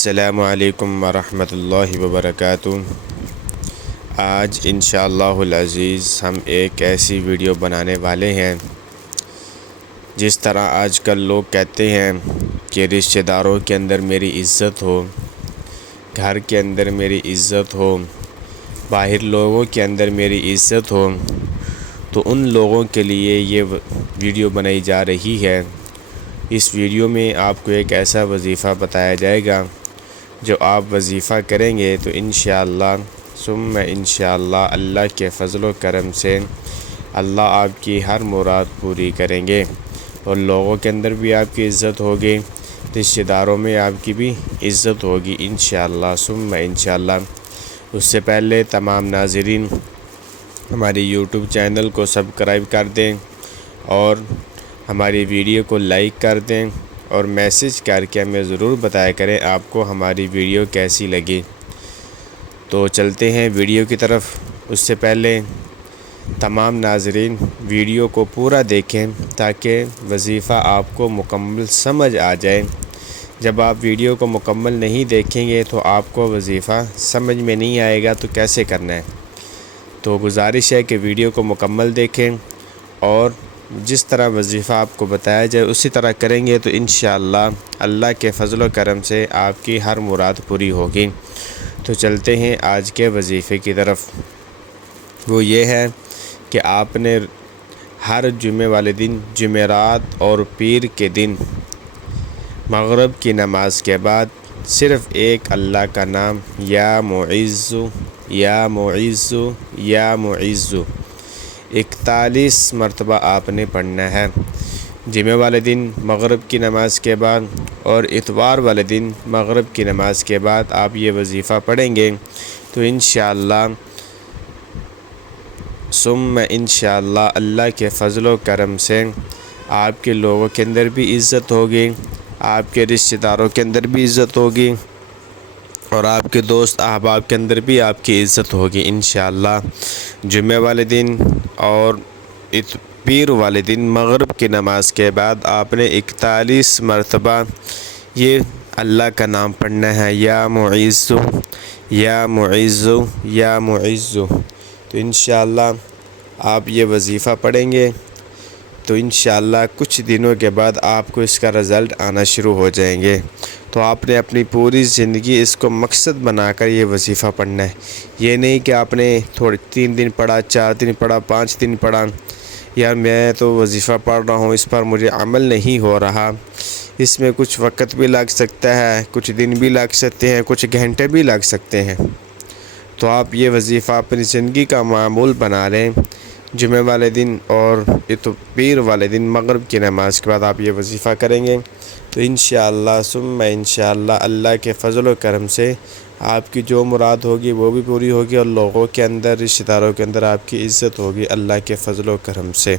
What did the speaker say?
السلام علیکم ورحمۃ اللہ وبرکاتہ۔ آج انشاءاللہ العزیز ہم ایک ایسی ویڈیو بنانے والے ہیں جس طرح آج کل لوگ کہتے ہیں کہ رشتہ داروں کے اندر میری عزت ہو، گھر کے اندر میری عزت ہو، باہر لوگوں کے اندر میری عزت ہو، تو ان لوگوں کے لیے یہ ویڈیو بنائی جا رہی ہے۔ اس ویڈیو میں آپ کو ایک ایسا وظیفہ بتایا جائے گا جو آپ وظیفہ کریں گے تو انشاءاللہ ثم انشاءاللہ اللہ کے فضل و کرم سے اللہ آپ کی ہر مراد پوری کریں گے، اور لوگوں کے اندر بھی آپ کی عزت ہوگی، رشتہ داروں میں آپ کی بھی عزت ہوگی انشاءاللہ ثم انشاءاللہ۔ اس سے پہلے تمام ناظرین ہماری یوٹیوب چینل کو سبسکرائب کر دیں اور ہماری ویڈیو کو لائک کر دیں، اور میسج کر کے ہمیں ضرور بتایا کریں آپ کو ہماری ویڈیو کیسی لگی۔ تو چلتے ہیں ویڈیو کی طرف۔ اس سے پہلے تمام ناظرین ویڈیو کو پورا دیکھیں تاکہ وظیفہ آپ کو مکمل سمجھ آ جائے۔ جب آپ ویڈیو کو مکمل نہیں دیکھیں گے تو آپ کو وظیفہ سمجھ میں نہیں آئے گا تو کیسے کرنا ہے۔ تو گزارش ہے کہ ویڈیو کو مکمل دیکھیں اور جس طرح وظیفہ آپ کو بتایا جائے اسی طرح کریں گے تو انشاءاللہ اللہ کے فضل و کرم سے آپ کی ہر مراد پوری ہوگی۔ تو چلتے ہیں آج کے وظیفے کی طرف۔ وہ یہ ہے کہ آپ نے ہر جمعے والے دن، جمعرات اور پیر کے دن مغرب کی نماز کے بعد صرف ایک اللہ کا نام یا معز یا معز یا معز 41 مرتبہ آپ نے پڑھنا ہے۔ جمعہ والے دن مغرب کی نماز کے بعد اور اتوار والے دن مغرب کی نماز کے بعد آپ یہ وظیفہ پڑھیں گے تو انشاءاللہ ثم انشاءاللہ اللہ کے فضل و کرم سے آپ کے لوگوں کے اندر بھی عزت ہوگی، آپ کے رشتہ داروں کے اندر بھی عزت ہوگی، اور آپ کے دوست احباب کے اندر بھی آپ کی عزت ہوگی انشاءاللہ۔ جمعہ والے دن اور پیر والے دن مغرب کی نماز کے بعد آپ نے 41 مرتبہ یہ اللہ کا نام پڑھنا ہے یا معز یا معز یا معز۔ تو انشاءاللہ آپ یہ وظیفہ پڑھیں گے تو انشاءاللہ کچھ دنوں کے بعد آپ کو اس کا رزلٹ آنا شروع ہو جائیں گے۔ تو آپ نے اپنی پوری زندگی اس کو مقصد بنا کر یہ وظیفہ پڑھنا ہے۔ یہ نہیں کہ آپ نے 3 دن پڑھا، 4 دن پڑھا، 5 دن پڑھا، یار میں تو وظیفہ پڑھ رہا ہوں اس پر مجھے عمل نہیں ہو رہا۔ اس میں کچھ وقت بھی لگ سکتا ہے، کچھ دن بھی لگ سکتے ہیں، کچھ گھنٹے بھی لگ سکتے ہیں۔ تو آپ یہ وظیفہ اپنی زندگی کا معمول بنا لیں۔ جمعہ والے دن اور پیر والے دن مغرب کی نماز کے بعد آپ یہ وظیفہ کریں گے تو انشاءاللہ ثم انشاءاللہ اللہ کے فضل و کرم سے آپ کی جو مراد ہوگی وہ بھی پوری ہوگی، اور لوگوں کے اندر، رشتہ داروں کے اندر آپ کی عزت ہوگی اللہ کے فضل و کرم سے۔